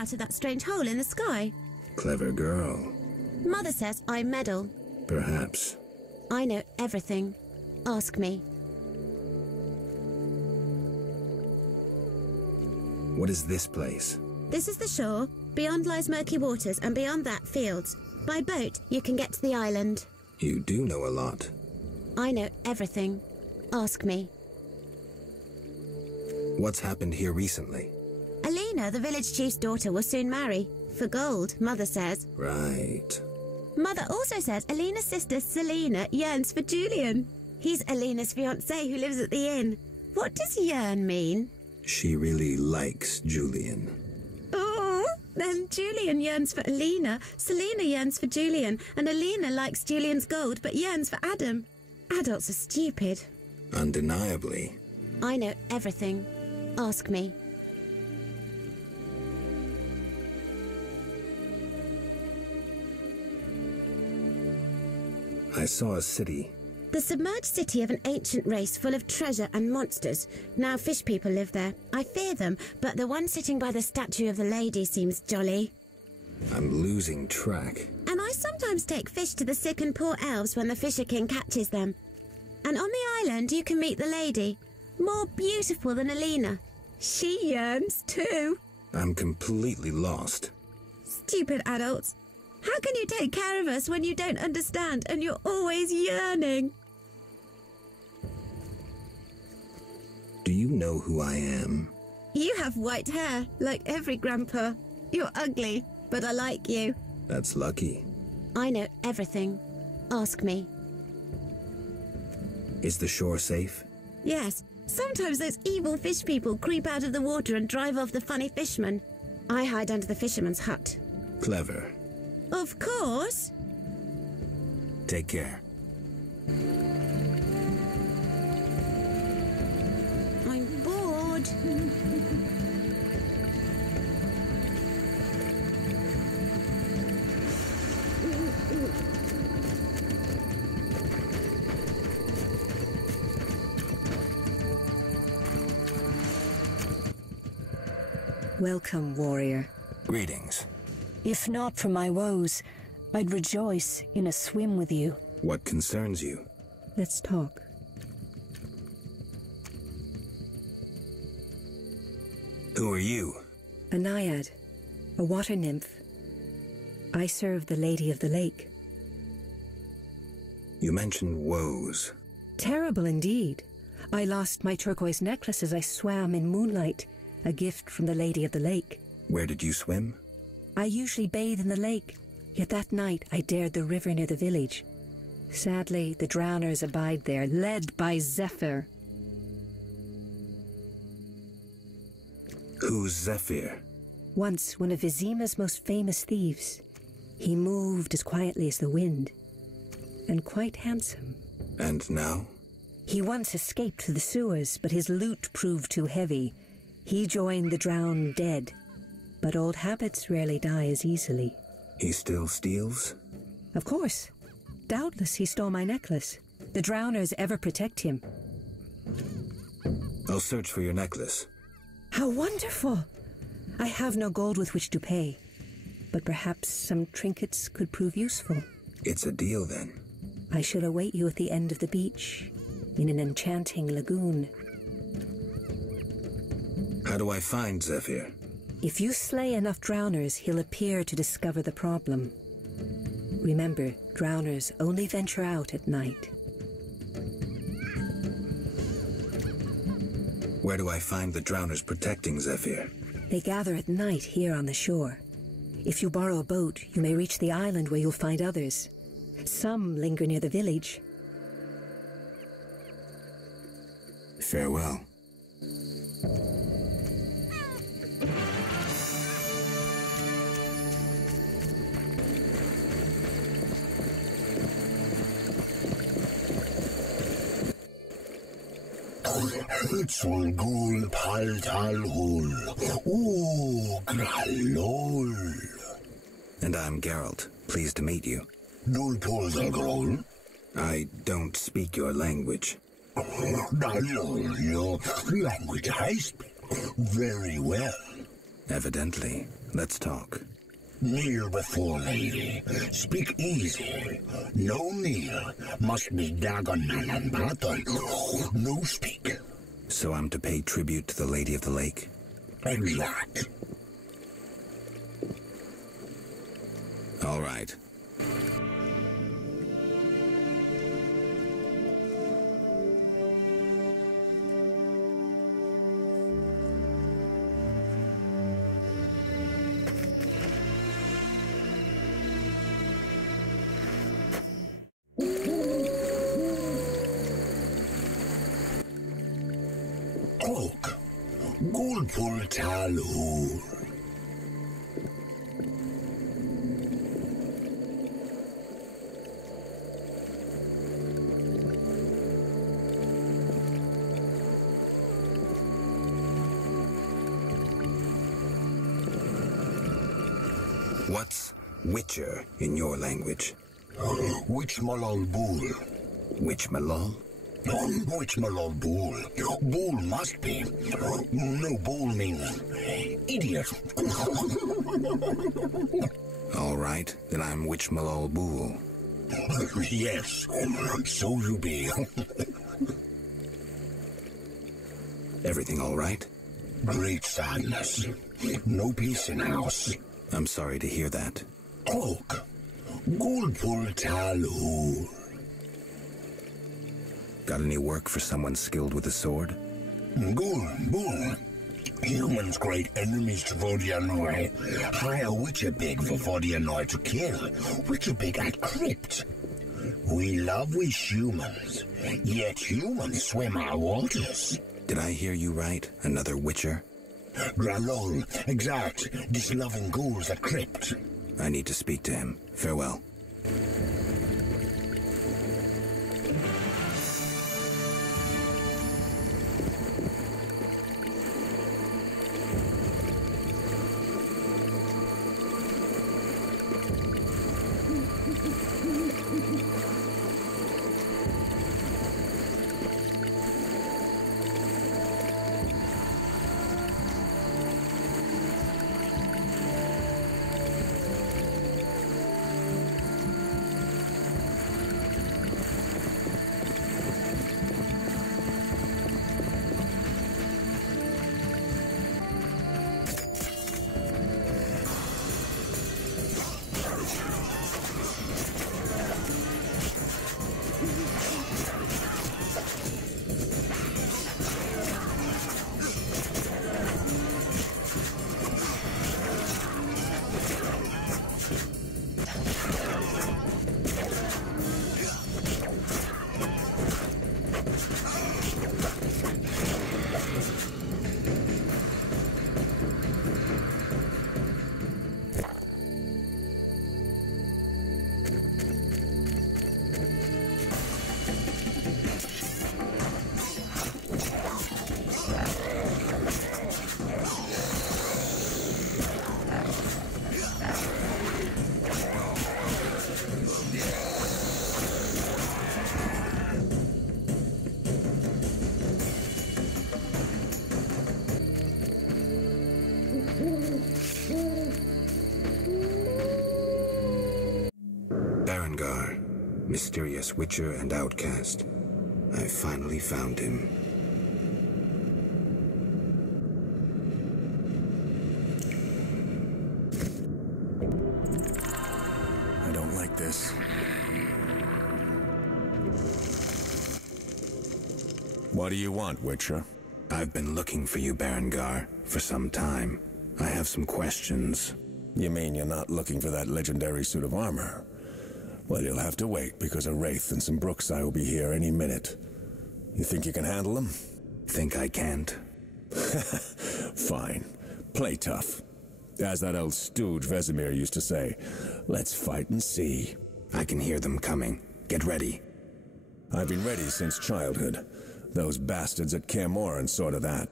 out of that strange hole in the sky. Clever girl. Mother says I meddle. Perhaps. I know everything. Ask me. What is this place? This is the shore. Beyond lies murky waters, and beyond that, fields. By boat, you can get to the island. You do know a lot. I know everything. Ask me. What's happened here recently? Alina, the village chief's daughter, will soon marry. For gold, Mother says. Right. Mother also says Alina's sister, Selena, yearns for Julian. He's Alina's fiancé who lives at the inn. What does yearn mean? She really likes Julian. Oh, then Julian yearns for Alina, Selena yearns for Julian, and Alina likes Julian's gold but yearns for Adam. Adults are stupid. Undeniably. I know everything. Ask me. I saw a city. The submerged city of an ancient race full of treasure and monsters. Now fish people live there. I fear them, but the one sitting by the statue of the lady seems jolly. I'm losing track. And I sometimes take fish to the sick and poor elves when the Fisher King catches them. And on the island you can meet the lady. More beautiful than Alina. She yearns too. I'm completely lost. Stupid adults. How can you take care of us when you don't understand and you're always yearning? Do you know who I am? You have white hair, like every grandpa. You're ugly, but I like you. That's lucky. I know everything. Ask me. Is the shore safe? Yes. Sometimes those evil fish people creep out of the water and drive off the funny fishermen. I hide under the fisherman's hut. Clever. Of course. Take care. I'm bored. Welcome, warrior. Greetings. If not for my woes, I'd rejoice in a swim with you. What concerns you? Let's talk. Who are you? A naiad, a water nymph. I serve the Lady of the Lake. You mentioned woes. Terrible indeed. I lost my turquoise necklace as I swam in moonlight, a gift from the Lady of the Lake. Where did you swim? I usually bathe in the lake, yet that night I dared the river near the village. Sadly, the drowners abide there, led by Zephyr. Who's Zephyr? Once one of Vizima's most famous thieves. He moved as quietly as the wind, and quite handsome. And now? He once escaped through the sewers, but his loot proved too heavy. He joined the drowned dead, but old habits rarely die as easily. He still steals? Of course. Doubtless he stole my necklace. The drowners ever protect him. I'll search for your necklace. How wonderful! I have no gold with which to pay, but perhaps some trinkets could prove useful. It's a deal then. I shall await you at the end of the beach, in an enchanting lagoon. How do I find Zephyr? If you slay enough drowners, he'll appear to discover the problem. Remember, drowners only venture out at night. Where do I find the drowners protecting Zephyr? They gather at night here on the shore. If you borrow a boat, you may reach the island where you'll find others. Some linger near the village. Farewell. Hutsul gul paltal hul. Ooh, gralol. And I'm Geralt. Pleased to meet you. Dul polzalgrol. I don't speak your language. Your language I speak very well. Evidently. Let's talk. Kneel before lady. Speak easy. No kneel. Must be Dagon and battle. No speak. So I'm to pay tribute to the Lady of the Lake? Exact. All right. Cloak. Goldpull Talhul. What's Witcher in your language? Witch Malal Bull. Witch Malal? Witch Malal Bull. Bull must be. No, bull means idiot. All right, then I'm Witch Malal Bull. Yes, so you be. Everything all right? Great sadness. No peace in house. I'm sorry to hear that. Cloak. Goldpull Talhul. Got any work for someone skilled with a sword? Bull. Humans great enemies to Vodianoi. Hire Witcher big for Vodianoi to kill. Witcher big at crypt. We love we humans, yet humans swim our waters. Did I hear you right? Another Witcher? Gralol, exact, this loving ghouls at crypt. I need to speak to him. Farewell. Berengar, mysterious witcher and outcast. I finally found him. I don't like this. What do you want, Witcher? I've been looking for you, Berengar, for some time. I have some questions. You mean you're not looking for that legendary suit of armor? Well, you'll have to wait, because a Wraith and some Brookside will be here any minute. You think you can handle them? Think I can't? Fine. Play tough. As that old stooge Vesemir used to say, let's fight and see. I can hear them coming. Get ready. I've been ready since childhood. Those bastards at Kaer Morhen saw to that.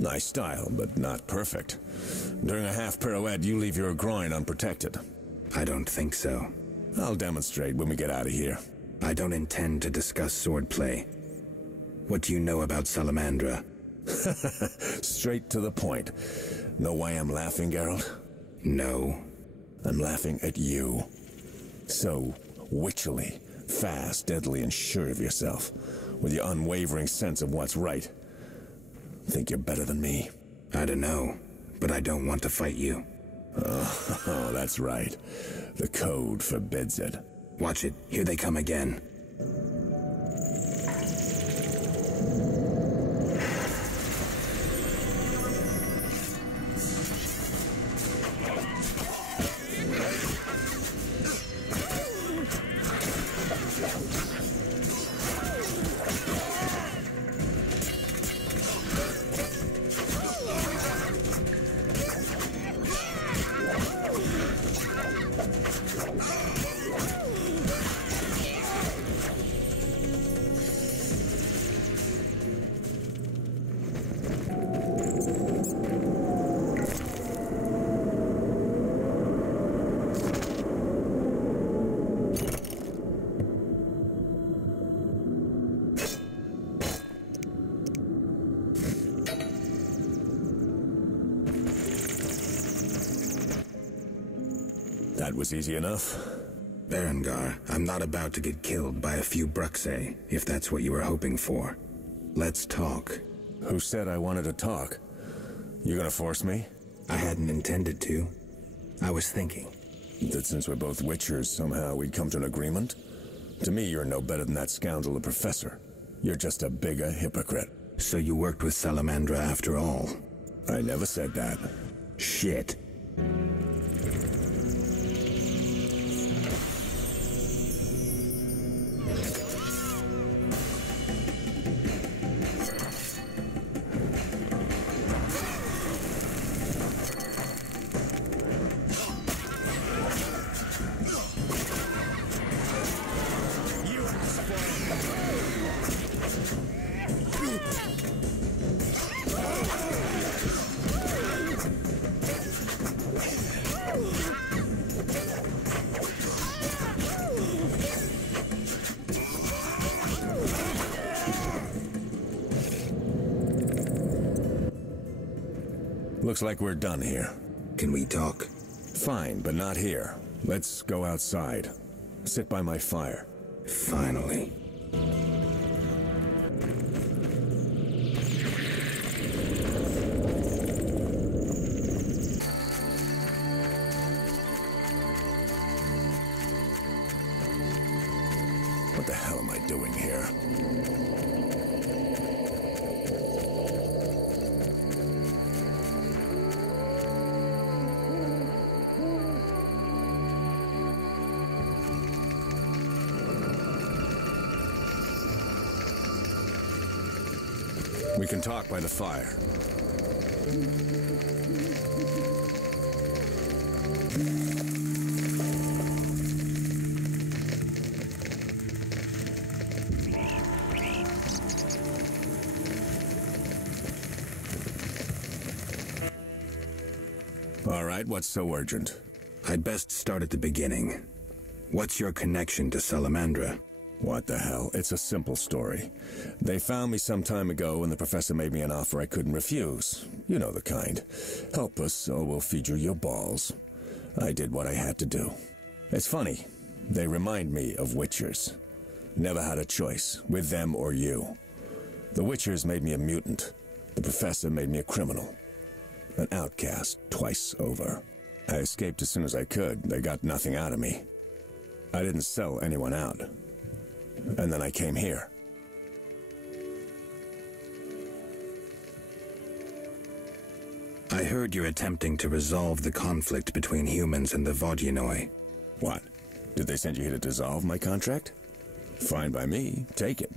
Nice style, but not perfect. During a half pirouette, you leave your groin unprotected. I don't think so. I'll demonstrate when we get out of here. I don't intend to discuss swordplay. What do you know about Salamandra? Straight to the point. Know why I'm laughing, Geralt? No. I'm laughing at you. So witchily, fast, deadly, and sure of yourself, with your unwavering sense of what's right. Think you're better than me? I don't know, but I don't want to fight you. Oh, that's right. The code forbids it. Watch it. Here they come again. That was easy enough. Berengar, I'm not about to get killed by a few Bruxae, if that's what you were hoping for. Let's talk. Who said I wanted to talk? You gonna force me? I hadn't intended to. I was thinking. That since we're both witchers, somehow we'd come to an agreement? To me, you're no better than that scoundrel, the professor. You're just a bigger hypocrite. So you worked with Salamandra after all? I never said that. Shit. Looks like we're done here. Can we talk? Fine, but not here. Let's go outside. Sit by my fire. Finally. What the hell am I doing here? We can talk by the fire. All right, what's so urgent? I'd best start at the beginning. What's your connection to Salamandra? What the hell? It's a simple story. They found me some time ago and the professor made me an offer I couldn't refuse. You know the kind. Help us or we'll feed you your balls. I did what I had to do. It's funny. They remind me of witchers. Never had a choice, with them or you. The witchers made me a mutant. The professor made me a criminal. An outcast twice over. I escaped as soon as I could. They got nothing out of me. I didn't sell anyone out. And then I came here. I heard you're attempting to resolve the conflict between humans and the Vodyanoi. What? Did they send you here to dissolve my contract? Fine by me. Take it.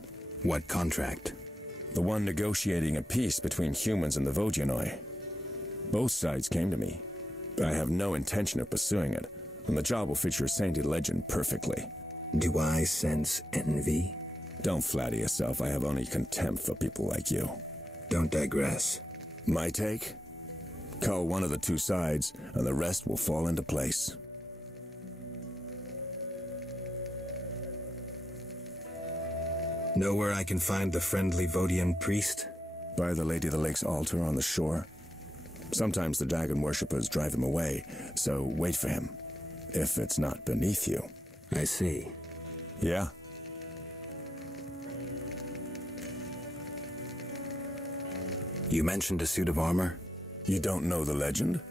What contract? The one negotiating a peace between humans and the Vodyanoi. Both sides came to me. But I have no intention of pursuing it, and the job will fit your sainted legend perfectly. Do I sense envy? Don't flatter yourself. I have only contempt for people like you. Don't digress. My take? Cull one of the two sides, and the rest will fall into place. Know where I can find the friendly Vodian priest? By the Lady of the Lake's altar on the shore. Sometimes the dragon worshippers drive him away, so wait for him. If it's not beneath you. I see. Yeah. You mentioned a suit of armor? You don't know the legend?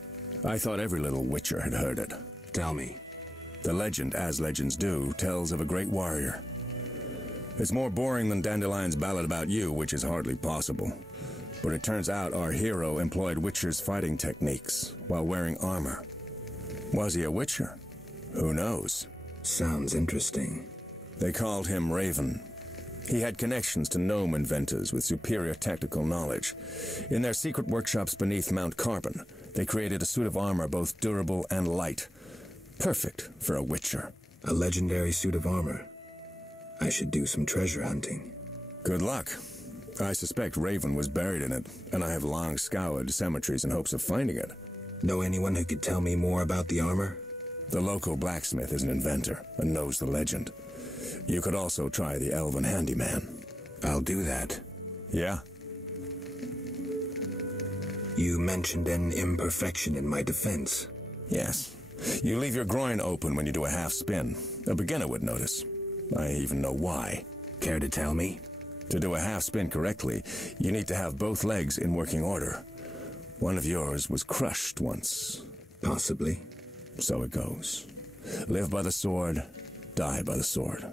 I thought every little witcher had heard it. Tell me. The legend, as legends do, tells of a great warrior. It's more boring than Dandelion's ballad about you, which is hardly possible. But it turns out our hero employed witchers' fighting techniques while wearing armor. Was he a witcher? Who knows? Sounds interesting. They called him Raven. He had connections to gnome inventors with superior technical knowledge. In their secret workshops beneath Mount Carbon, they created a suit of armor both durable and light. Perfect for a witcher. A legendary suit of armor. I should do some treasure hunting. Good luck. I suspect Raven was buried in it, and I have long scoured cemeteries in hopes of finding it. Know anyone who could tell me more about the armor? The local blacksmith is an inventor and knows the legend. You could also try the Elven handyman. I'll do that. Yeah? You mentioned an imperfection in my defense. Yes. You leave your groin open when you do a half spin. A beginner would notice. I even know why. Care to tell me? To do a half spin correctly, you need to have both legs in working order. One of yours was crushed once. Possibly. So it goes. Live by the sword, die by the sword.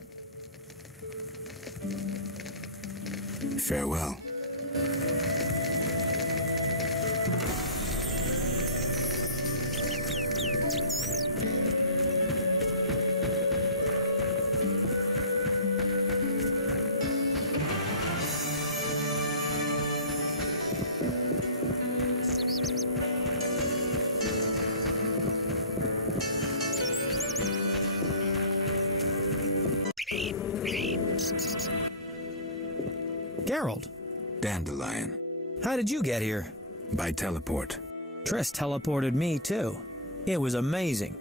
Farewell. Geralt. Dandelion. How did you get here? By teleport. Triss teleported me, too. It was amazing.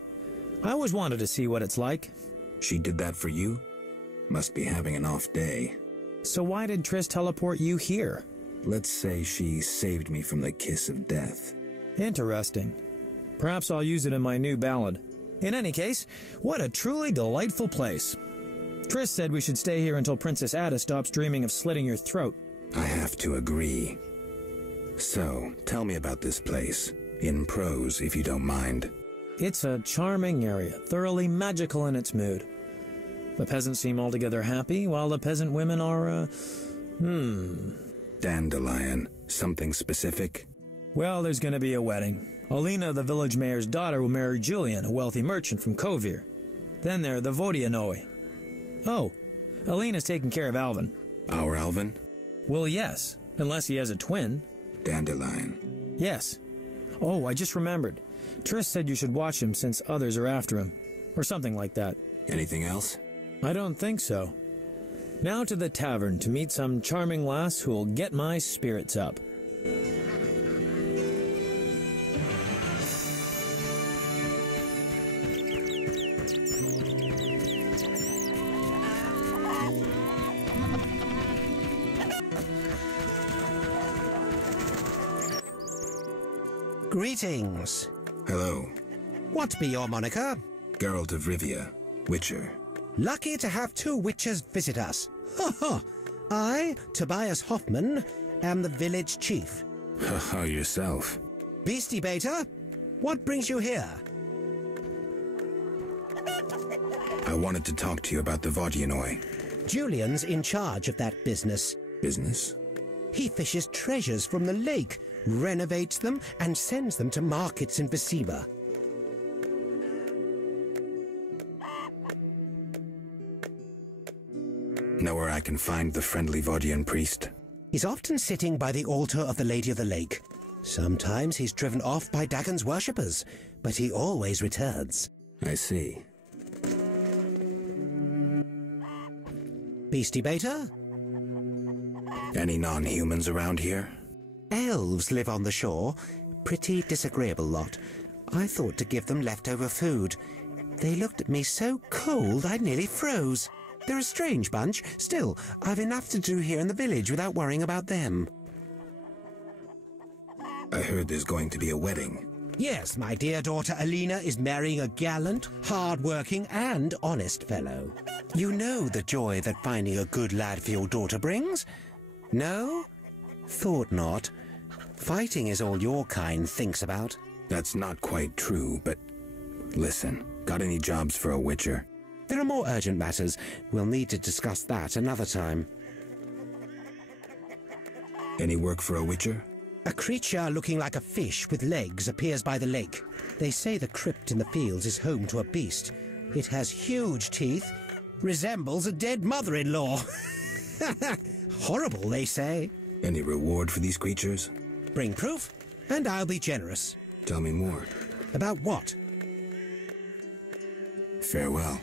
I always wanted to see what it's like. She did that for you? Must be having an off day. So why did Triss teleport you here? Let's say she saved me from the kiss of death. Interesting. Perhaps I'll use it in my new ballad. In any case, what a truly delightful place. Triss said we should stay here until Princess Ada stops dreaming of slitting your throat. I have to agree. So, tell me about this place. In prose, if you don't mind. It's a charming area, thoroughly magical in its mood. The peasants seem altogether happy, while the peasant women are, Dandelion. Something specific? Well, there's going to be a wedding. Alina, the village mayor's daughter, will marry Julian, a wealthy merchant from Kovir. Then there are the Vodianoi. Oh, Alina's taking care of Alvin. Our Alvin? Well, yes, unless he has a twin. Dandelion. Yes. Oh, I just remembered. Triss said you should watch him since others are after him. Or something like that. Anything else? I don't think so. Now to the tavern to meet some charming lass who'll get my spirits up. Greetings. Hello. What be your moniker? Geralt of Rivia, Witcher. Lucky to have two witches visit us. Ha ha! I, Tobias Hoffman, am the village chief. Haha, yourself. Beastie Beta, what brings you here? I wanted to talk to you about the Vodianoi. Julian's in charge of that business. Business? He fishes treasures from the lake, renovates them, and sends them to markets in Visiba. Know where I can find the friendly Vodian priest? He's often sitting by the altar of the Lady of the Lake. Sometimes he's driven off by Dagon's worshippers, but he always returns. I see. Beastie Beta? Any non-humans around here? Elves live on the shore. Pretty disagreeable lot. I thought to give them leftover food. They looked at me so cold I nearly froze. They're a strange bunch. Still, I've enough to do here in the village without worrying about them. I heard there's going to be a wedding. Yes, my dear daughter Alina is marrying a gallant, hard-working and honest fellow. You know the joy that finding a good lad for your daughter brings? No? Thought not. Fighting is all your kind thinks about. That's not quite true, but listen, got any jobs for a witcher? There are more urgent matters. We'll need to discuss that another time. Any work for a witcher? A creature looking like a fish with legs appears by the lake. They say the crypt in the fields is home to a beast. It has huge teeth, resembles a dead mother-in-law. Horrible, they say. Any reward for these creatures? Bring proof, and I'll be generous. Tell me more. About what? Farewell.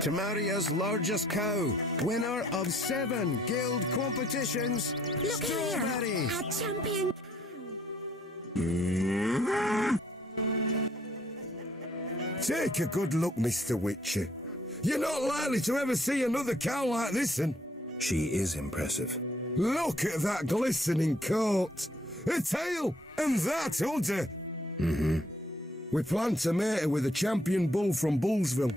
Temaria's largest cow, winner of 7 guild competitions. Look Strawberry. here, our champion. Take a good look, Mr. Witcher. You're not likely to ever see another cow like this one. She is impressive. Look at that glistening coat. A tail, and that udder. Mm-hmm. We plan to mate her with a champion bull from Bullsville.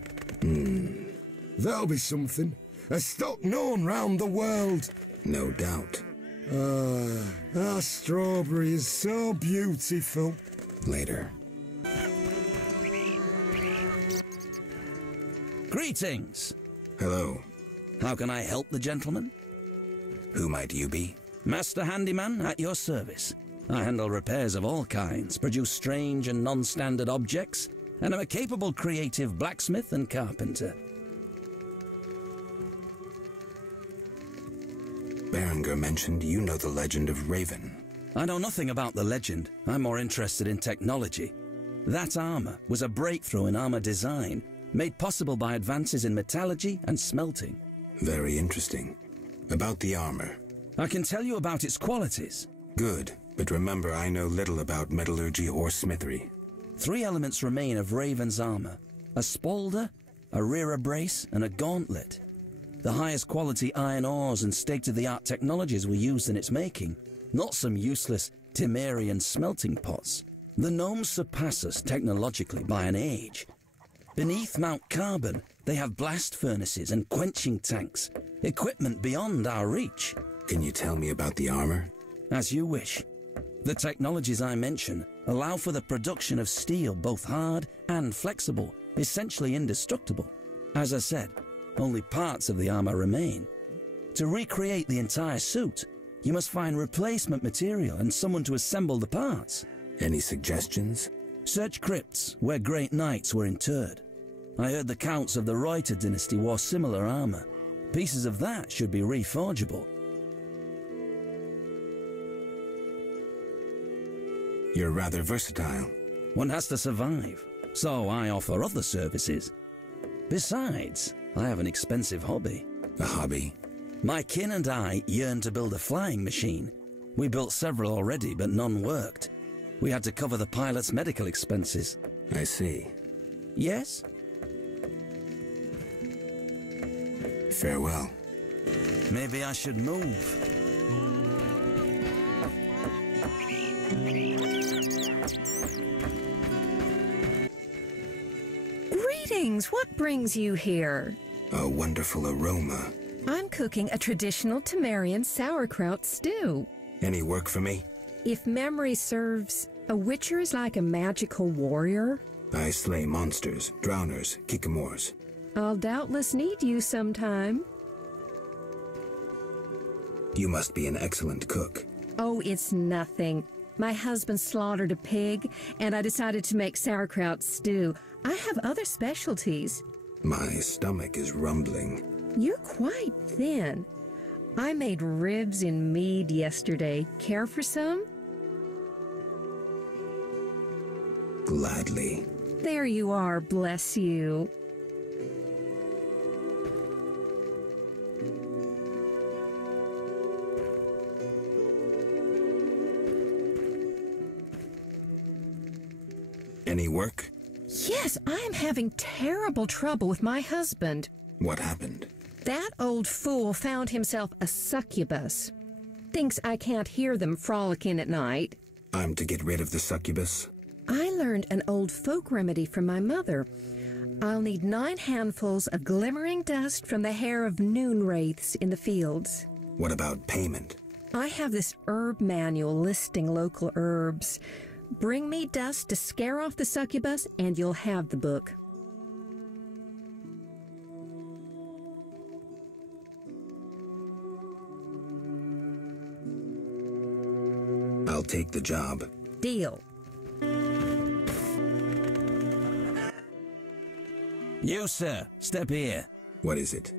That'll be something. A stock known round the world. No doubt. Our strawberry is so beautiful. Later. Greetings. Hello. How can I help the gentleman? Who might you be? Master Handyman at your service. I handle repairs of all kinds, produce strange and non-standard objects, and am a capable creative blacksmith and carpenter. Berengar mentioned you know the legend of Raven. I know nothing about the legend. I'm more interested in technology. That armor was a breakthrough in armor design, made possible by advances in metallurgy and smelting. Very interesting. About the armor. I can tell you about its qualities. Good, but remember I know little about metallurgy or smithery. 3 elements remain of Raven's armor: a spalder, a rear brace, and a gauntlet. The highest quality iron ores and state-of-the-art technologies were used in its making, not some useless Temerian smelting pots. The gnomes surpass us technologically by an age. Beneath Mount Carbon, they have blast furnaces and quenching tanks, equipment beyond our reach. Can you tell me about the armor? As you wish. The technologies I mention allow for the production of steel both hard and flexible, essentially indestructible. As I said, only parts of the armor remain. To recreate the entire suit, you must find replacement material and someone to assemble the parts. Any suggestions? Search crypts where great knights were interred. I heard the counts of the Reuter dynasty wore similar armor. Pieces of that should be reforgeable. You're rather versatile. One has to survive, so I offer other services. Besides, I have an expensive hobby. A hobby? My kin and I yearn to build a flying machine. We built several already, but none worked. We had to cover the pilot's medical expenses. I see. Yes? Farewell. Maybe I should move. Greetings! What brings you here? A wonderful aroma. I'm cooking a traditional Temerian sauerkraut stew. Any work for me? If memory serves, a witcher is like a magical warrior. I slay monsters, drowners, kikamors. I'll doubtless need you sometime. You must be an excellent cook. Oh, it's nothing. My husband slaughtered a pig, and I decided to make sauerkraut stew. I have other specialties. My stomach is rumbling. You're quite thin. I made ribs in mead yesterday. Care for some? Gladly. There you are, bless you. Any work? Yes, I'm having terrible trouble with my husband. What happened? That old fool found himself a succubus. Thinks I can't hear them frolicking at night. I'm to get rid of the succubus? I learned an old folk remedy from my mother. I'll need 9 handfuls of glimmering dust from the hair of noon wraiths in the fields. What about payment? I have this herb manual listing local herbs. Bring me dust to scare off the succubus, and you'll have the book. I'll take the job. Deal. You, sir, step here. What is it?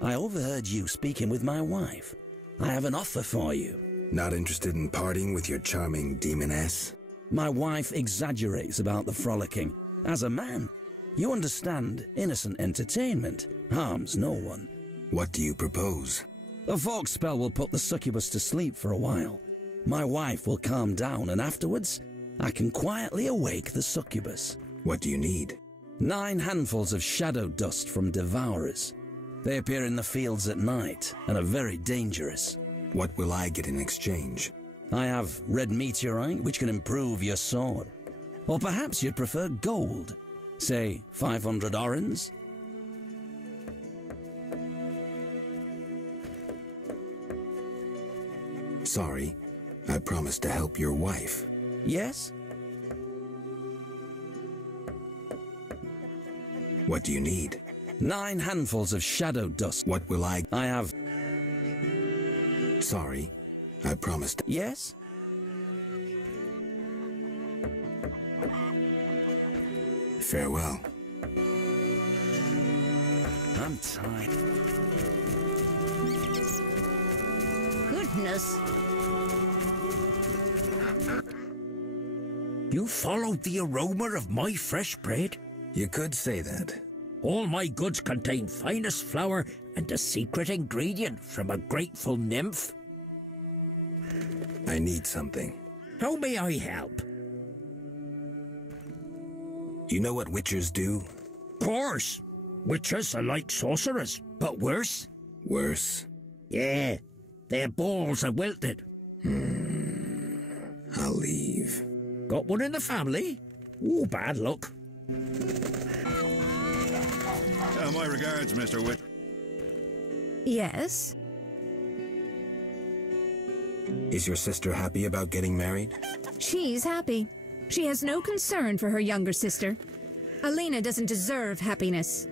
I overheard you speaking with my wife. I have an offer for you. Not interested in parting with your charming demoness? My wife exaggerates about the frolicking. As a man, you understand innocent entertainment harms no one. What do you propose? A fog spell will put the succubus to sleep for a while. My wife will calm down, and afterwards, I can quietly awake the succubus. What do you need? 9 handfuls of shadow dust from devourers. They appear in the fields at night and are very dangerous. What will I get in exchange? I have red meteorite, which can improve your sword. Or perhaps you'd prefer gold. Say 500 orens? Sorry, I promised to help your wife. Yes? What do you need? 9 handfuls of shadow dust. What will I have... Sorry, I promised... Yes? Farewell. I'm tired. Goodness. You followed the aroma of my fresh bread? You could say that. All my goods contain finest flour and a secret ingredient from a grateful nymph. I need something. How may I help? You know what witchers do? Of course. Witches are like sorcerers, but worse. Worse? Yeah, their balls are wilted. I'll leave. Got one in the family? Ooh, bad luck. My regards, Mr. Wit. Yes? Is your sister happy about getting married? She's happy. She has no concern for her younger sister. Alina doesn't deserve happiness.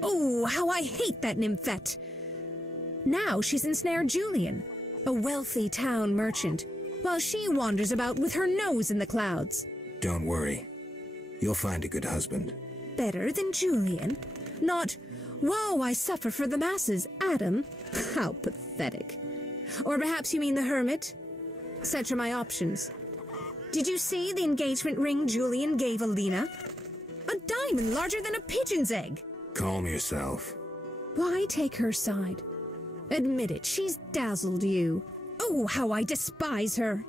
Oh, how I hate that nymphette. Now she's ensnared Julian, a wealthy town merchant, while she wanders about with her nose in the clouds. Don't worry. You'll find a good husband. Better than Julian? Not, woe, I suffer for the masses, Adam. How pathetic. Or perhaps you mean the hermit? Such are my options. Did you see the engagement ring Julian gave Alina? A diamond larger than a pigeon's egg. Calm yourself. Why take her side? Admit it, she's dazzled you. Oh, how I despise her.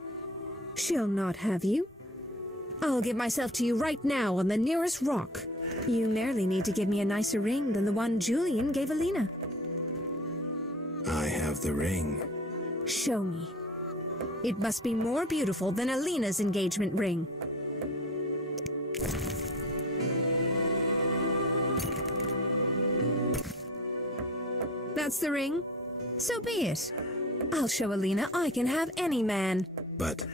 She'll not have you. I'll give myself to you right now on the nearest rock. You merely need to give me a nicer ring than the one Julian gave Alina. I have the ring. Show me. It must be more beautiful than Alina's engagement ring. That's the ring? So be it. I'll show Alina I can have any man. But...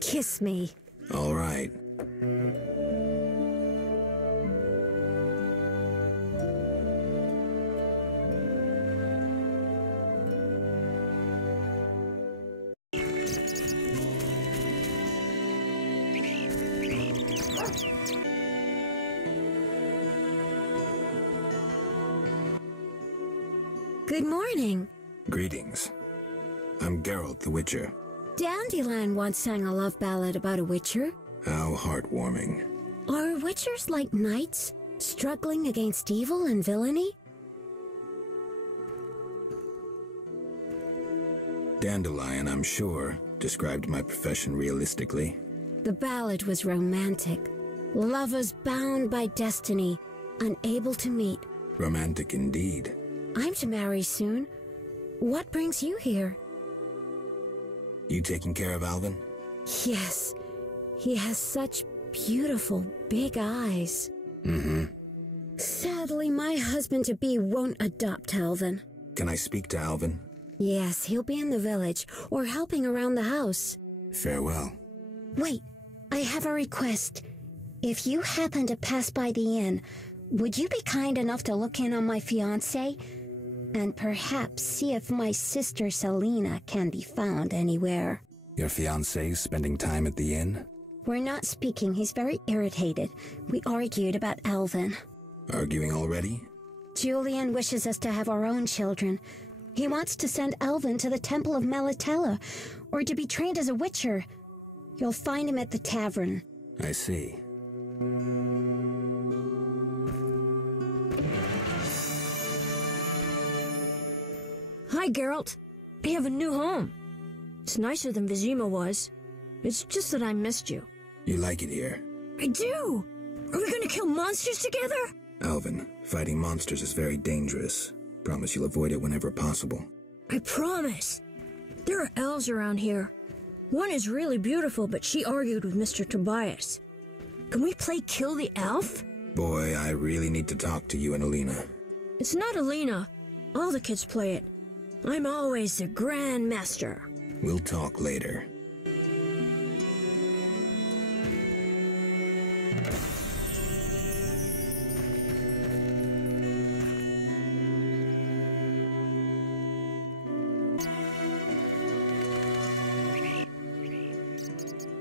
Kiss me. All right. Good morning. Greetings. I'm Geralt the Witcher. Dandelion once sang a love ballad about a witcher. How heartwarming. Are witchers like knights, struggling against evil and villainy? Dandelion, I'm sure, described my profession realistically. The ballad was romantic. Lovers bound by destiny, unable to meet. Romantic indeed. I'm to marry soon. What brings you here? You taking care of Alvin? Yes. He has such beautiful, big eyes. Mm-hmm. Sadly, my husband-to-be won't adopt Alvin. Can I speak to Alvin? Yes, he'll be in the village, or helping around the house. Farewell. Wait, I have a request. If you happen to pass by the inn, would you be kind enough to look in on my fiancé? And perhaps see if my sister Selena can be found anywhere. Your fiancé's spending time at the inn? We're not speaking. He's very irritated. We argued about Alvin. Arguing already? Julian wishes us to have our own children. He wants to send Alvin to the Temple of Melatella, or to be trained as a witcher. You'll find him at the tavern. I see. Hi, Geralt. I have a new home. It's nicer than Vizima was. It's just that I missed you. You like it here? I do! Are we gonna kill monsters together? Alvin, fighting monsters is very dangerous. Promise you'll avoid it whenever possible. I promise. There are elves around here. One is really beautiful, but she argued with Mr. Tobias. Can we play Kill the Elf? Boy, I really need to talk to you and Alina. It's not Alina. All the kids play it. I'm always the Grand Master. We'll talk later.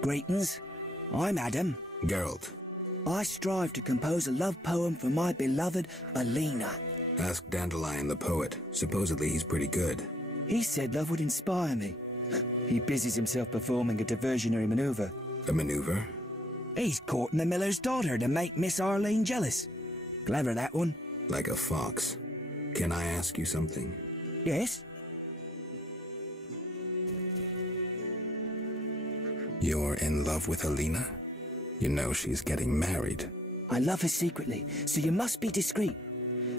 Greetings. I'm Adam. Geralt. I strive to compose a love poem for my beloved Alina. Ask Dandelion the poet. Supposedly he's pretty good. He said love would inspire me. He busies himself performing a diversionary maneuver. A maneuver? He's courting the miller's daughter to make Miss Arlene jealous. Clever, that one. Like a fox. Can I ask you something? Yes? You're in love with Alina? You know she's getting married. I love her secretly, so you must be discreet.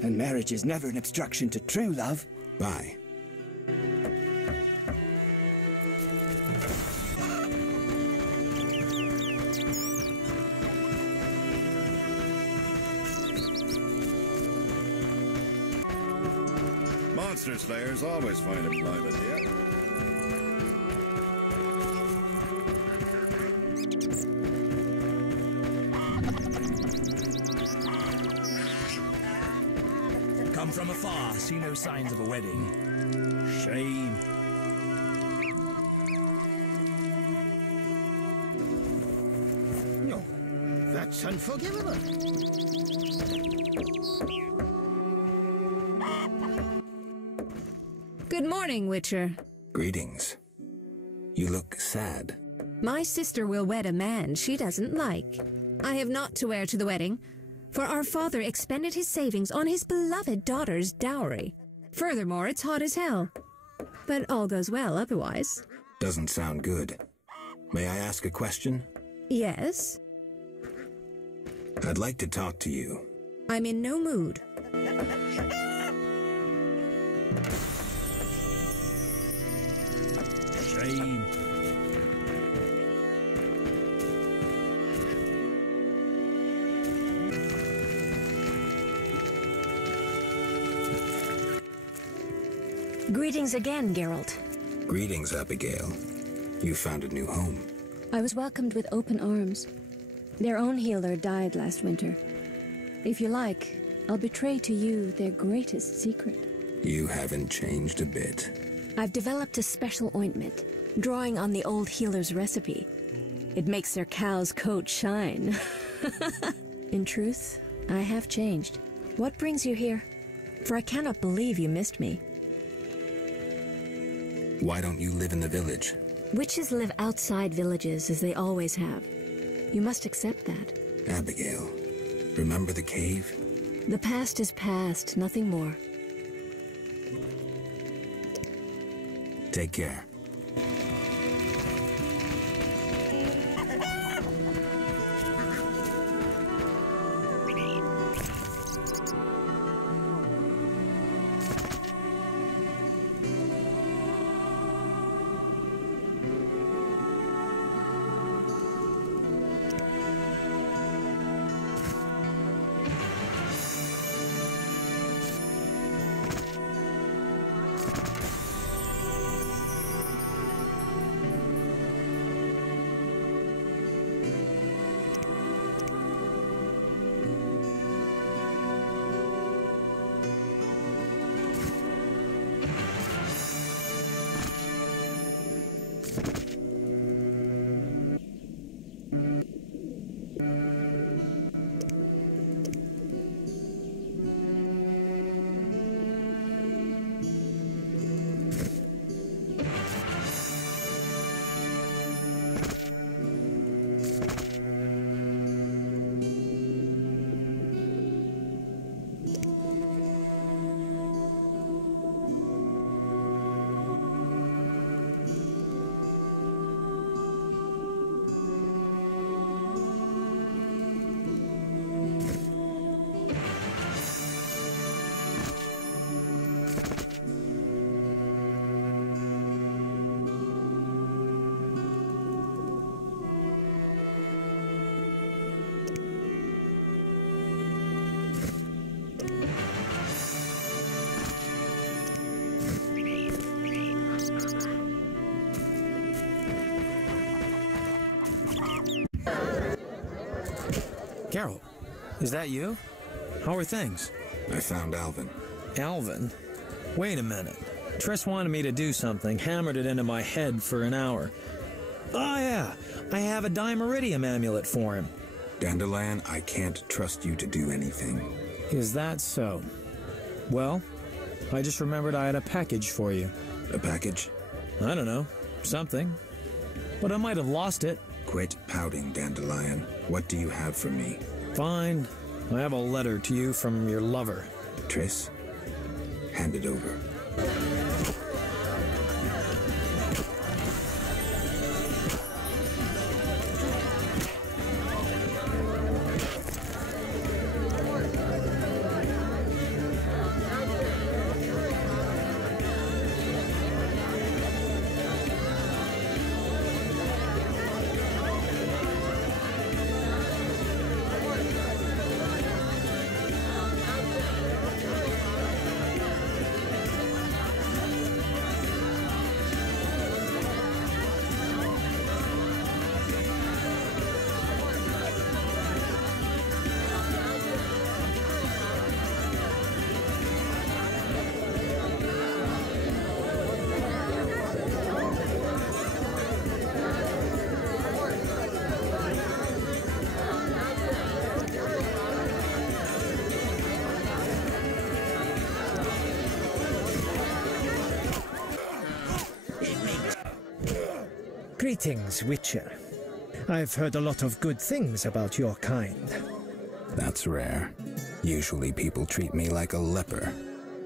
And marriage is never an obstruction to true love. Bye. Monster slayers always find employment here. Come from afar, see no signs of a wedding. Shame. No, that's unforgivable. Good morning, Witcher. Greetings. You look sad. My sister will wed a man she doesn't like. I have naught to wear to the wedding, for our father expended his savings on his beloved daughter's dowry. Furthermore, it's hot as hell. But all goes well otherwise. Doesn't sound good. May I ask a question? Yes? I'd like to talk to you. I'm in no mood. Shame. Greetings again, Geralt. Greetings, Abigail. You found a new home. I was welcomed with open arms. Their own healer died last winter. If you like, I'll betray to you their greatest secret. You haven't changed a bit. I've developed a special ointment, drawing on the old healer's recipe. It makes their cow's coat shine. In truth, I have changed. What brings you here? For I cannot believe you missed me. Why don't you live in the village? Witches live outside villages, as they always have. You must accept that. Abigail, remember the cave? The past is past, nothing more. Take care. Carol, is that you? How are things? I found Alvin. Alvin? Wait a minute. Triss wanted me to do something, hammered it into my head for an hour. Oh yeah, I have a Dimeridium amulet for him. Dandelion, I can't trust you to do anything. Is that so? Well, I just remembered I had a package for you. A package? I don't know. Something. But I might have lost it. Quit pouting, Dandelion. What do you have for me? Fine. I have a letter to you from your lover. Triss, hand it over. Greetings, Witcher. I've heard a lot of good things about your kind. That's rare. Usually people treat me like a leper.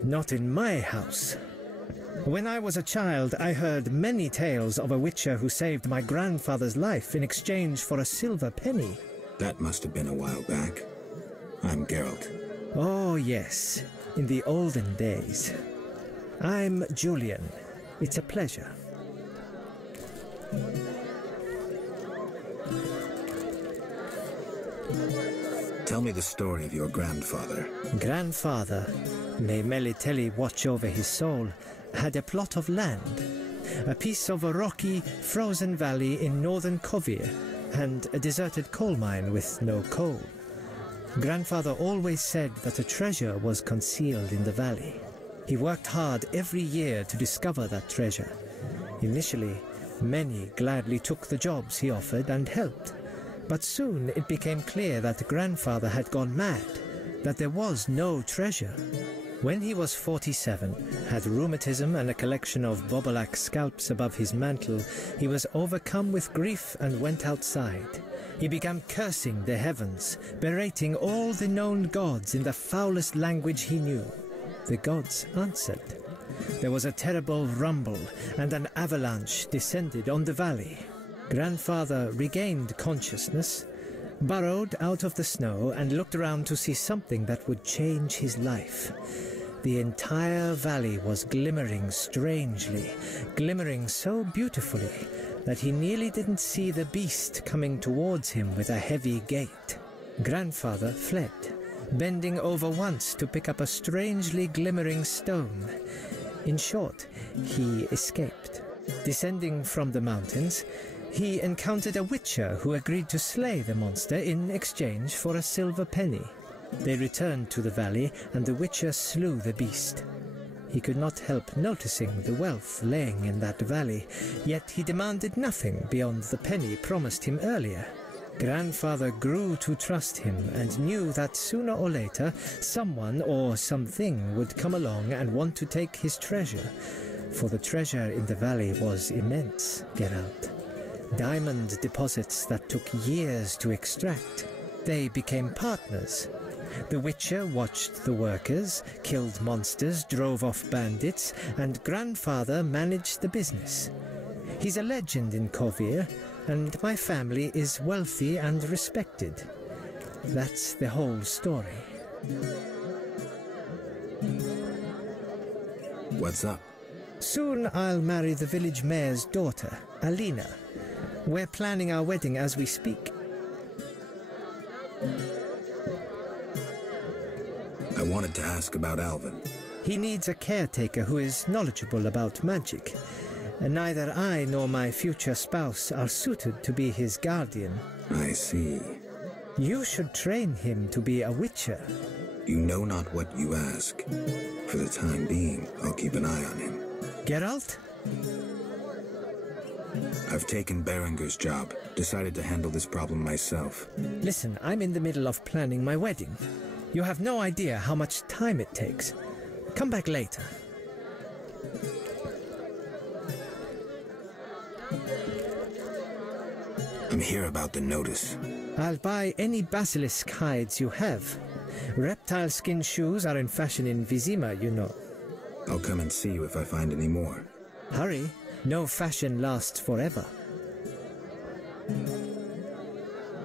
Not in my house. When I was a child, I heard many tales of a Witcher who saved my grandfather's life in exchange for a silver penny. That must have been a while back. I'm Geralt. Oh, yes. In the olden days. I'm Julian. It's a pleasure. Tell me the story of your grandfather. Grandfather, may Melitele watch over his soul, had a plot of land. A piece of a rocky, frozen valley in northern Kovir, and a deserted coal mine with no coal. Grandfather always said that a treasure was concealed in the valley. He worked hard every year to discover that treasure. Initially, many gladly took the jobs he offered and helped. But soon it became clear that Grandfather had gone mad, that there was no treasure. When he was 47, had rheumatism and a collection of Bobolak scalps above his mantle, he was overcome with grief and went outside. He began cursing the heavens, berating all the known gods in the foulest language he knew. The gods answered. There was a terrible rumble, and an avalanche descended on the valley. Grandfather regained consciousness, burrowed out of the snow, and looked around to see something that would change his life. The entire valley was glimmering strangely, glimmering so beautifully that he nearly didn't see the beast coming towards him with a heavy gait. Grandfather fled, bending over once to pick up a strangely glimmering stone. In short, he escaped. Descending from the mountains, he encountered a witcher who agreed to slay the monster in exchange for a silver penny. They returned to the valley, and the witcher slew the beast. He could not help noticing the wealth laying in that valley, yet he demanded nothing beyond the penny promised him earlier. Grandfather grew to trust him and knew that sooner or later someone or something would come along and want to take his treasure, for the treasure in the valley was immense, Geralt. Diamond deposits that took years to extract. They became partners. The Witcher watched the workers, killed monsters, drove off bandits, and Grandfather managed the business. He's a legend in Kovir, and my family is wealthy and respected. That's the whole story. What's up? Soon I'll marry the village mayor's daughter, Alina. We're planning our wedding as we speak. I wanted to ask about Alvin. He needs a caretaker who is knowledgeable about magic. And neither I nor my future spouse are suited to be his guardian. I see. You should train him to be a witcher. You know not what you ask. For the time being, I'll keep an eye on him. Geralt? I've taken Berengar's job. Decided to handle this problem myself. Listen, I'm in the middle of planning my wedding. You have no idea how much time it takes. Come back later. I'm here about the notice. I'll buy any basilisk hides you have. Reptile skin shoes are in fashion in Vizima, you know. I'll come and see you if I find any more. Hurry, no fashion lasts forever.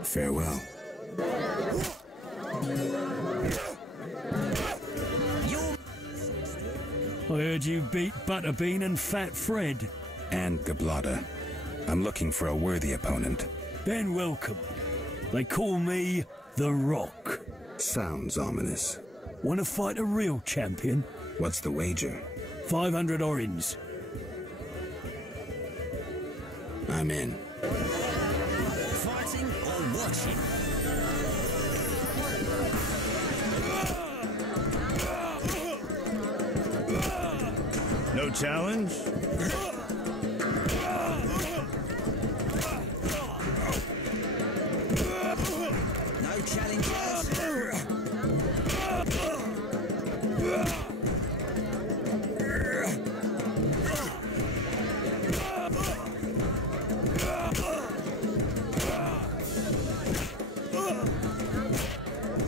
Farewell. I heard you beat Butterbean and Fat Fred. And Gablada. I'm looking for a worthy opponent. Then welcome. They call me The Rock. Sounds ominous. Want to fight a real champion? What's the wager? 500 orins. I'm in. Fighting or watching? No challenge? No challengers?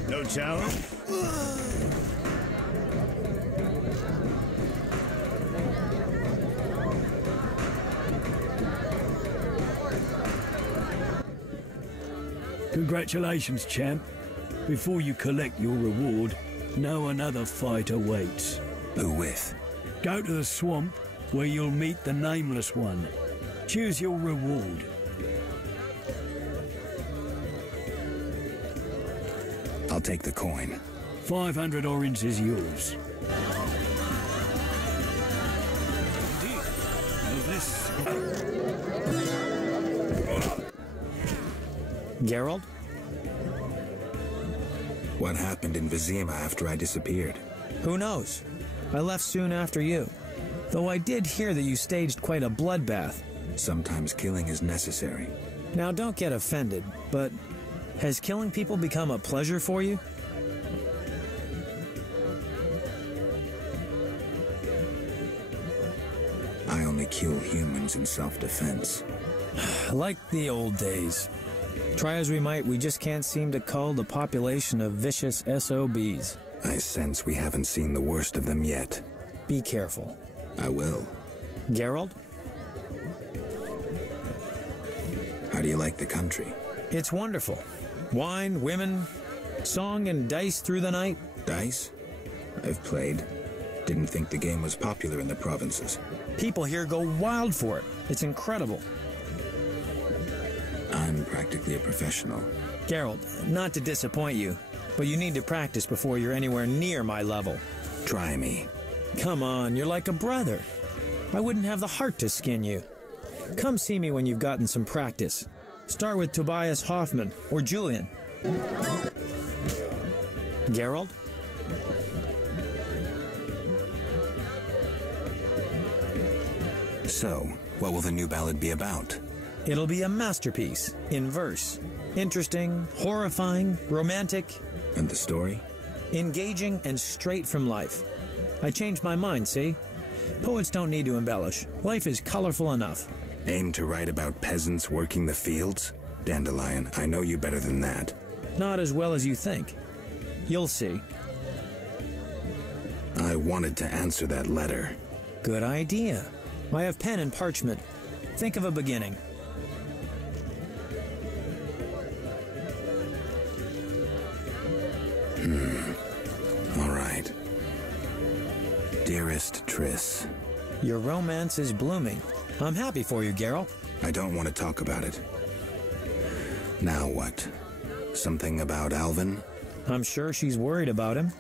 No challenge? Congratulations, champ. Before you collect your reward, know another fight awaits. Who with? Go to the swamp, where you'll meet the Nameless One. Choose your reward. I'll take the coin. 500 orins is yours. Geralt? What happened in Vizima after I disappeared? Who knows? I left soon after you. Though I did hear that you staged quite a bloodbath. Sometimes killing is necessary. Now don't get offended, but has killing people become a pleasure for you? I only kill humans in self-defense. Like the old days. Try as we might, we just can't seem to cull the population of vicious SOBs. I sense we haven't seen the worst of them yet. Be careful. I will. Geralt? How do you like the country? It's wonderful. Wine, women, song and dice through the night. Dice? I've played. Didn't think the game was popular in the provinces. People here go wild for it. It's incredible. I'm practically a professional. Geralt, not to disappoint you, but you need to practice before you're anywhere near my level. Try me. Come on, you're like a brother. I wouldn't have the heart to skin you. Come see me when you've gotten some practice. Start with Tobias Hoffman or Julian. Geralt? So, what will the new ballad be about? It'll be a masterpiece, in verse. Interesting, horrifying, romantic. And the story? Engaging and straight from life. I changed my mind, see? Poets don't need to embellish. Life is colorful enough. Aim to write about peasants working the fields? Dandelion, I know you better than that. Not as well as you think. You'll see. I wanted to answer that letter. Good idea. I have pen and parchment. Think of a beginning. All right. Dearest Triss. Your romance is blooming. I'm happy for you, Geralt. I don't want to talk about it. Now what? Something about Alvin? I'm sure she's worried about him.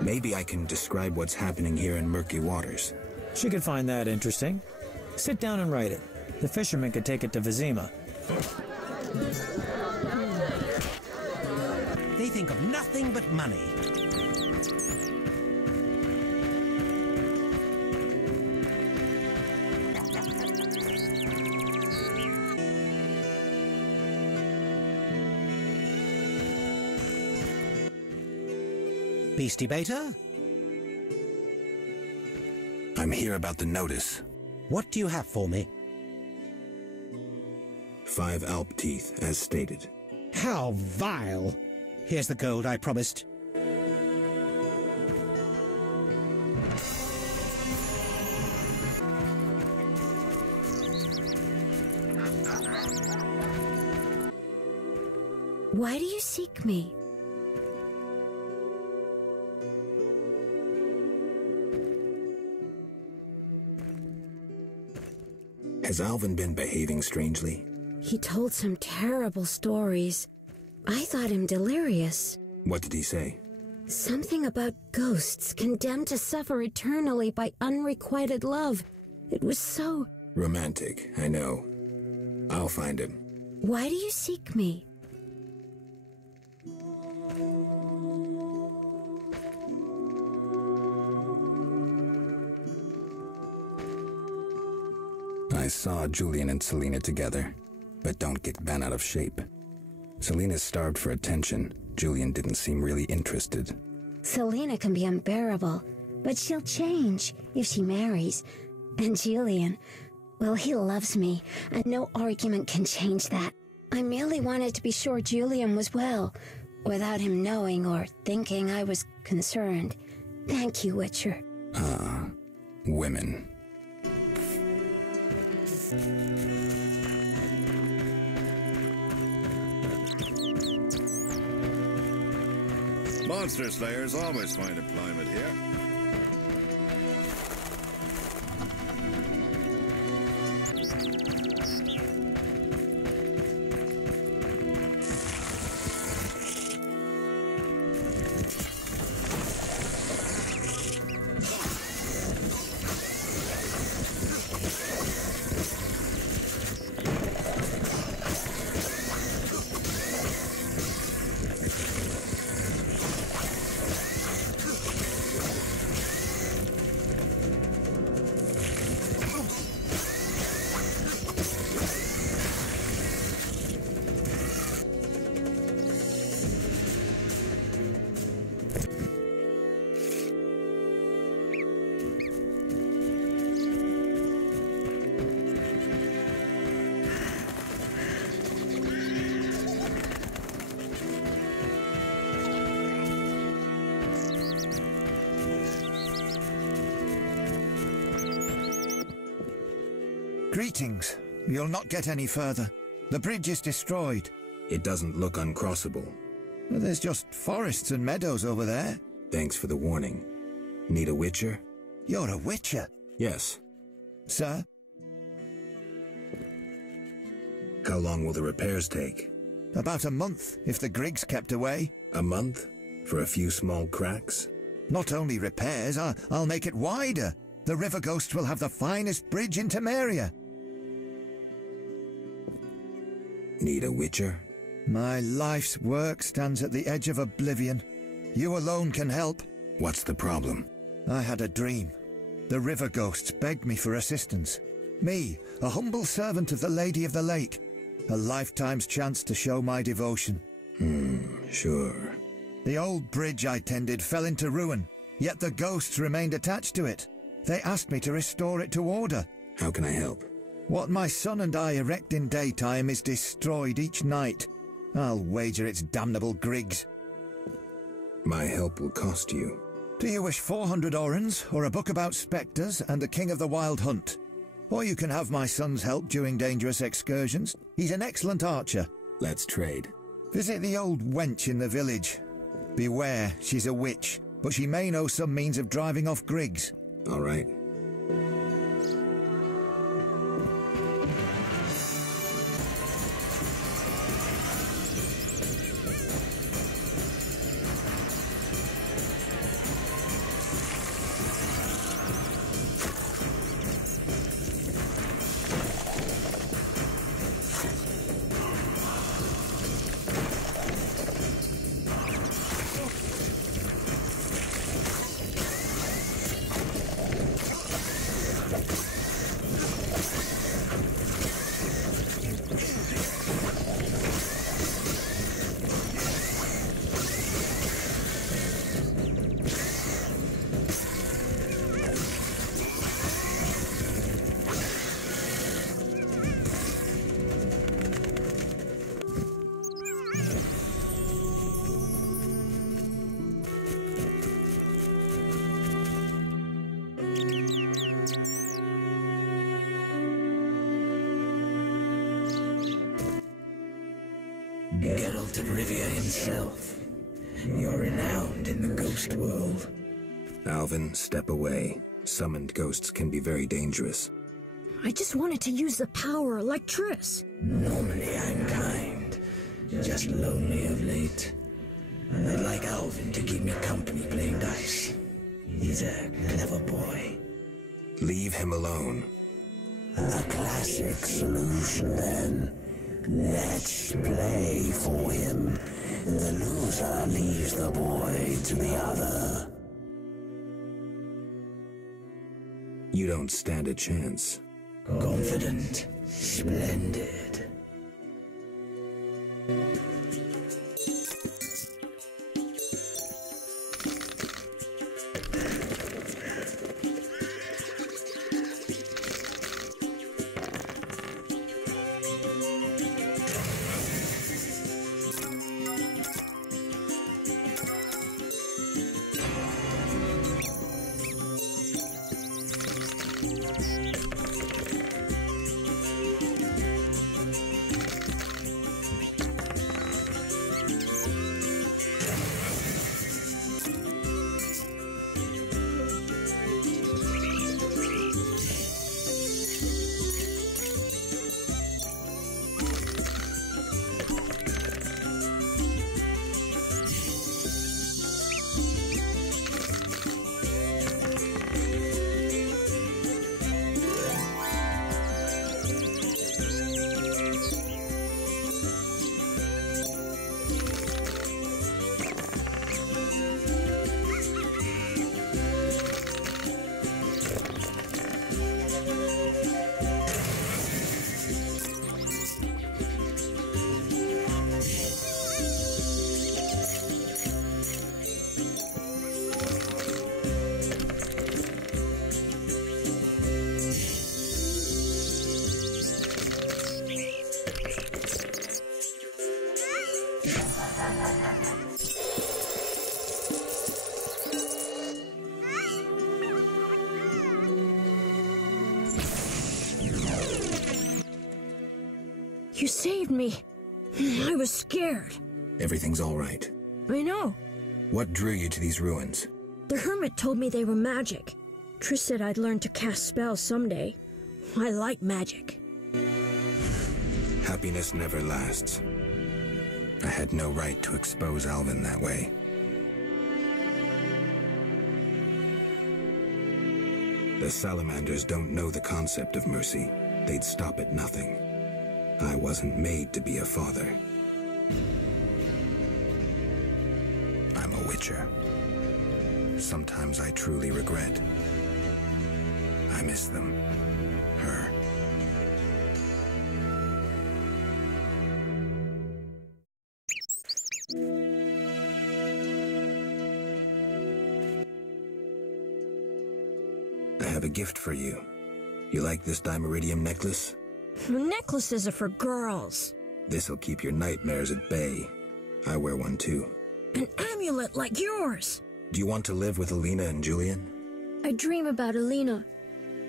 Maybe I can describe what's happening here in Murky Waters. She could find that interesting. Sit down and write it. The fisherman could take it to Vizima. They think of nothing but money. Beastie Beta? I'm here about the notice. What do you have for me? 5 Alp teeth, as stated. How vile! Here's the gold I promised. Why do you seek me? Has Alvin been behaving strangely? He told some terrible stories. I thought him delirious. What did he say? Something about ghosts condemned to suffer eternally by unrequited love. It was so... Romantic, I know. I'll find him. Why do you seek me? I saw Julian and Selena together, but don't get bent out of shape. Selena's starved for attention. Julian didn't seem really interested. Selena can be unbearable, but she'll change if she marries. And Julian, well, he loves me, and no argument can change that. I merely wanted to be sure Julian was well, without him knowing or thinking I was concerned. Thank you, Witcher. Women. Monster slayers always find employment here. Greetings. You'll not get any further. The bridge is destroyed. It doesn't look uncrossable. Well, there's just forests and meadows over there. Thanks for the warning. Need a witcher? You're a witcher? Yes. Sir? How long will the repairs take? About a month, if the Griggs kept away. A month? For a few small cracks? Not only repairs, I'll make it wider. The River Ghost will have the finest bridge in Temeria. Need a witcher? My life's work stands at the edge of oblivion. You alone can help. What's the problem? I had a dream. The river ghosts begged me for assistance. Me, a humble servant of the Lady of the Lake. A lifetime's chance to show my devotion. Sure. The old bridge I tended fell into ruin, yet the ghosts remained attached to it. They asked me to restore it to order. How can I help? What my son and I erect in daytime is destroyed each night. I'll wager it's damnable grigs. My help will cost you. Do you wish 400 orens, or a book about spectres and the king of the wild hunt? Or you can have my son's help during dangerous excursions. He's an excellent archer. Let's trade. Visit the old wench in the village. Beware, she's a witch, but she may know some means of driving off grigs. All right. Geralt of Rivia himself. You're renowned in the ghost world. Alvin, step away. Summoned ghosts can be very dangerous. I just wanted to use the power like Triss. Normally I'm kind, just lonely of late. I'd like Alvin to keep me company playing dice. He's a clever boy. Leave him alone. A classic solution, then. Let's play for him. The loser leaves the boy to the other. You don't stand a chance. Confident. Splendid. You saved me. I was scared. Everything's all right. I know. What drew you to these ruins? The hermit told me they were magic. Triss said I'd learn to cast spells someday. I like magic. Happiness never lasts. I had no right to expose Alvin that way. The salamanders don't know the concept of mercy. They'd stop at nothing. I wasn't made to be a father. I'm a witcher. Sometimes I truly regret. I miss them. Her. I have a gift for you. You like this dimeridium necklace? Necklaces are for girls. This'll keep your nightmares at bay. I wear one too. An amulet like yours. Do you want to live with Alina and Julian? I dream about Alina.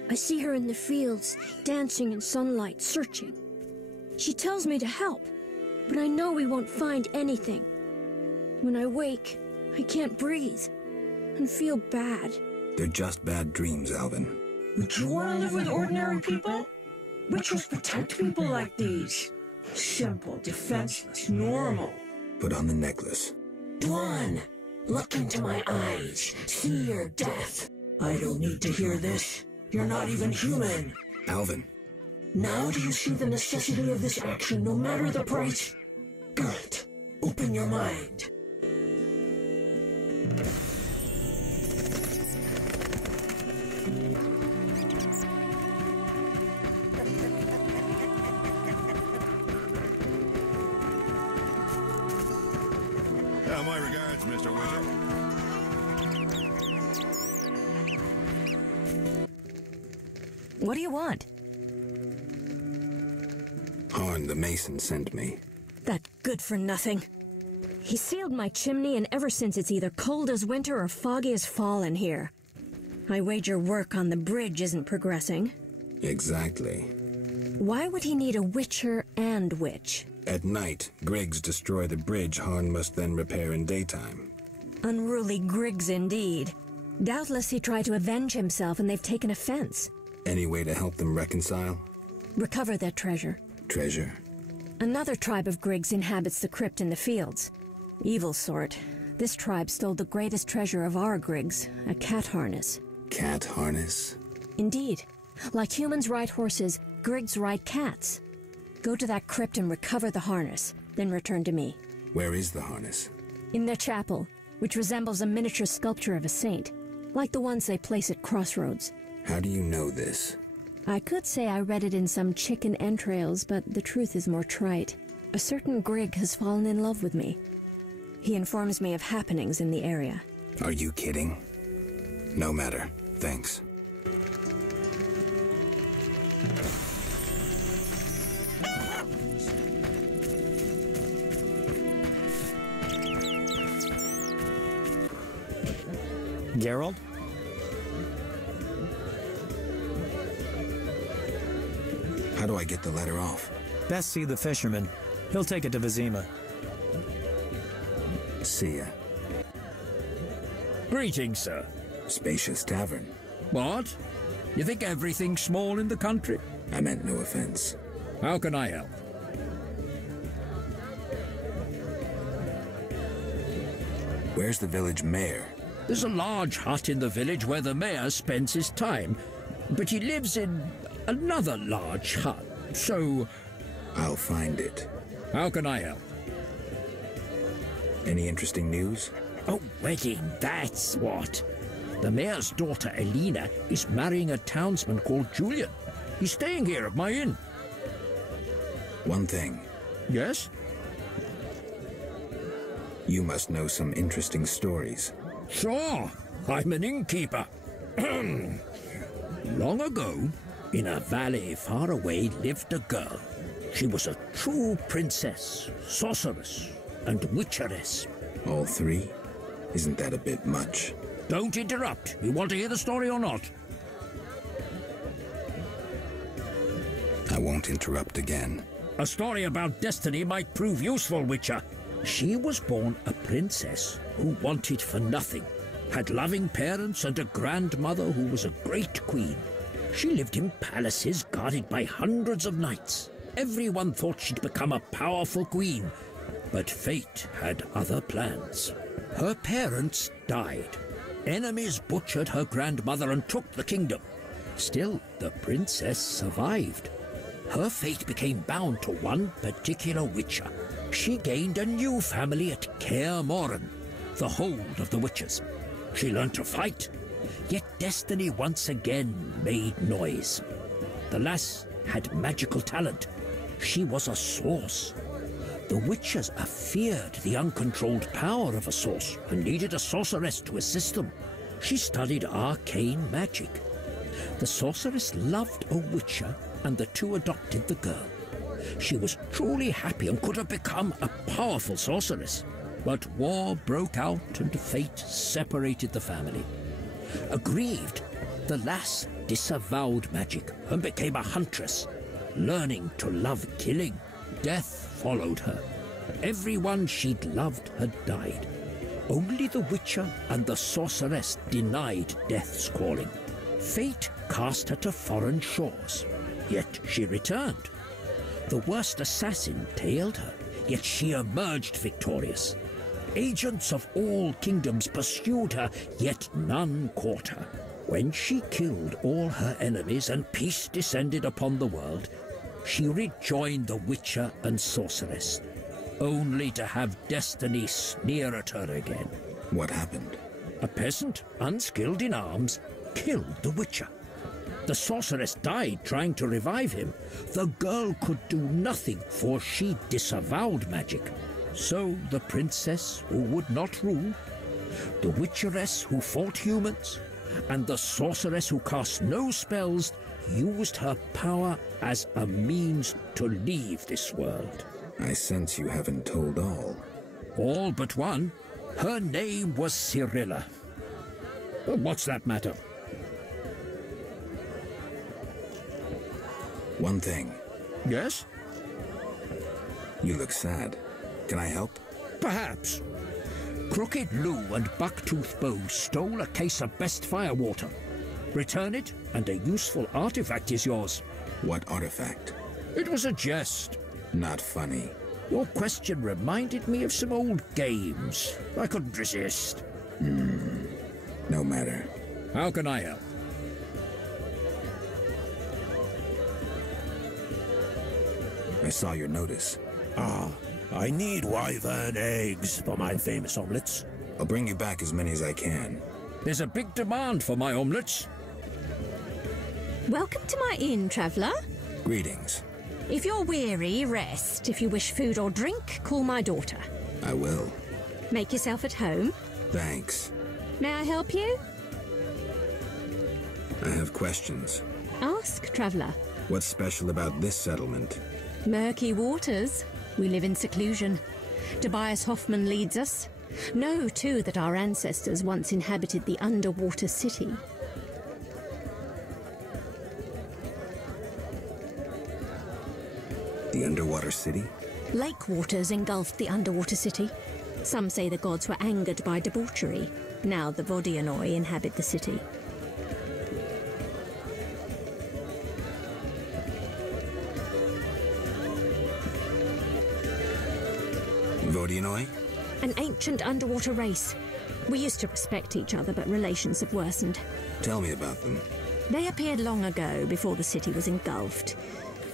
I see her in the fields, dancing in sunlight, searching. She tells me to help, but I know we won't find anything. When I wake, I can't breathe and feel bad. They're just bad dreams, Alvin. Would you want to live with ordinary people? Witches protect people like these. Simple, defenseless, normal. Put on the necklace. Dwan, look into my eyes. See your death. I don't need to hear this. You're not even human. Alvin. Now do you see the necessity of this action, no matter the price? Good. Open your mind. My regards, Mr. Wizard. What do you want? Harn the Mason sent me. That good-for-nothing. He sealed my chimney, and ever since it's either cold as winter or foggy as fall in here. I wager work on the bridge isn't progressing. Exactly. Why would he need a witcher and witch? At night, Griggs destroy the bridge Harn must then repair in daytime. Unruly Griggs indeed. Doubtless he tried to avenge himself and they've taken offense. Any way to help them reconcile? Recover their treasure. Treasure? Another tribe of Griggs inhabits the crypt in the fields. Evil sort. This tribe stole the greatest treasure of our Griggs, a cat harness. Cat harness? Indeed. Like humans ride horses, Griggs ride cats. Go to that crypt and recover the harness, then return to me. Where is the harness? In their chapel, which resembles a miniature sculpture of a saint, like the ones they place at crossroads. How do you know this? I could say I read it in some chicken entrails, but the truth is more trite. A certain Grig has fallen in love with me. He informs me of happenings in the area. Are you kidding? No matter. Thanks. Geralt? How do I get the letter off? Best see the fisherman. He'll take it to Vizima. See ya. Greetings, sir. Spacious tavern. What? You think everything's small in the country? I meant no offense. How can I help? Where's the village mayor? There's a large hut in the village where the mayor spends his time, but he lives in another large hut, so... I'll find it. How can I help? Any interesting news? A wedding, that's what. The mayor's daughter, Alina, is marrying a townsman called Julian. He's staying here at my inn. One thing. Yes? You must know some interesting stories. Sure. I'm an innkeeper. Long ago, in a valley far away lived a girl. She was a true princess, sorceress, and witcheress. All three? Isn't that a bit much? Don't interrupt. You want to hear the story or not? I won't interrupt again. A story about destiny might prove useful, Witcher. She was born a princess who wanted for nothing, had loving parents and a grandmother who was a great queen. She lived in palaces guarded by hundreds of knights. Everyone thought she'd become a powerful queen, but fate had other plans. Her parents died. Enemies butchered her grandmother and took the kingdom. Still, the princess survived. Her fate became bound to one particular witcher. She gained a new family at Kaer Morhen, the hold of the witches. She learned to fight, Yet destiny once again made noise. The lass had magical talent. She was a source. The witches feared the uncontrolled power of a source and needed a sorceress to assist them. She studied arcane magic. The sorceress loved a witcher, and the two adopted the girl. She was truly happy and could have become a powerful sorceress. But war broke out and fate separated the family. Aggrieved, the lass disavowed magic and became a huntress, learning to love killing. Death followed her. Everyone she'd loved had died. Only the witcher and the sorceress denied death's calling. Fate cast her to foreign shores, yet she returned. The worst assassin tailed her, yet she emerged victorious. Agents of all kingdoms pursued her, yet none caught her. When she killed all her enemies and peace descended upon the world, she rejoined the witcher and sorceress, only to have destiny sneer at her again. What happened? A peasant, unskilled in arms, killed the witcher. The sorceress died trying to revive him. The girl could do nothing, for she disavowed magic. So the princess who would not rule, the witcheress who fought humans, and the sorceress who cast no spells used her power as a means to leave this world. I sense you haven't told all. All but one. Her name was Cyrilla. What's that matter? One thing. Yes? You look sad. Can I help? Perhaps. Crooked Lou and Bucktooth Bow stole a case of best firewater. Return it, and a useful artifact is yours. What artifact? It was a jest. Not funny. Your question reminded me of some old games. I couldn't resist. No matter. How can I help? I saw your notice. I need wyvern eggs for my famous omelets. I'll bring you back as many as I can. There's a big demand for my omelets. Welcome to my inn, traveller. Greetings. If you're weary, rest. If you wish food or drink, call my daughter. I will. Make yourself at home. Thanks. May I help you? I have questions. Ask, traveller. What's special about this settlement? Murky waters. We live in seclusion. Tobias Hoffman leads us. Know, too, that our ancestors once inhabited the underwater city. The underwater city? Lake waters engulfed the underwater city. Some say the gods were angered by debauchery. Now the Vodianoi inhabit the city. Vodianoi? An ancient underwater race. We used to respect each other, but relations have worsened. Tell me about them. They appeared long ago, before the city was engulfed.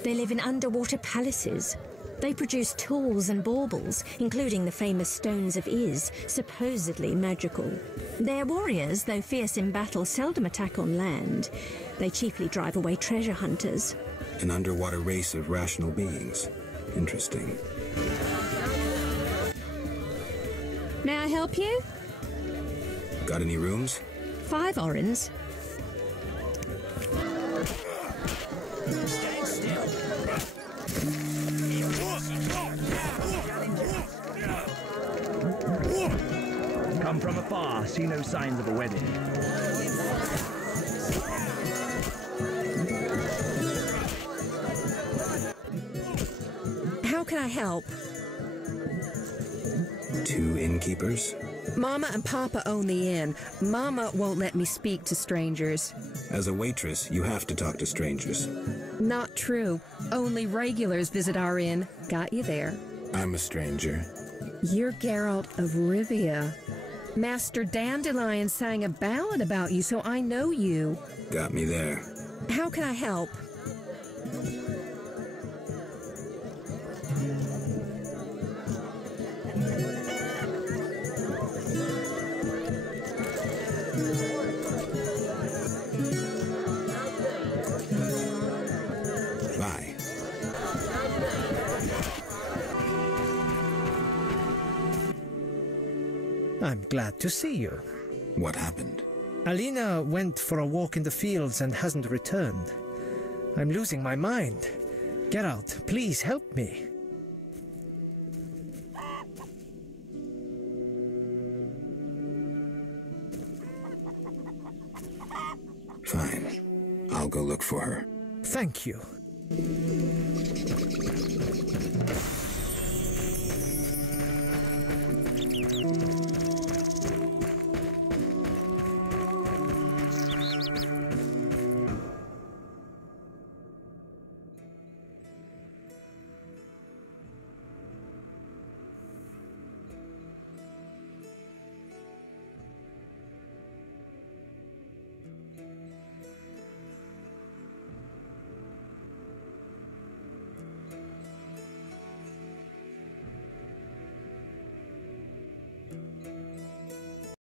They live in underwater palaces. They produce tools and baubles, including the famous Stones of Iz, supposedly magical. Their warriors, though fierce in battle, seldom attack on land. They chiefly drive away treasure hunters. An underwater race of rational beings. Interesting. May I help you? Got any rooms? 5 orens. Come from afar, see no signs of a wedding. How can I help? 2 innkeepers? Mama and Papa own the inn. Mama won't let me speak to strangers. As a waitress, you have to talk to strangers. Not true. Only regulars visit our inn. Got you there. I'm a stranger. You're Geralt of Rivia. Master Dandelion sang a ballad about you, so I know you. Got me there. How can I help? Bye. I'm glad to see you. What happened? Alina went for a walk in the fields and hasn't returned. I'm losing my mind. Geralt, please help me. Fine. I'll go look for her. Thank you.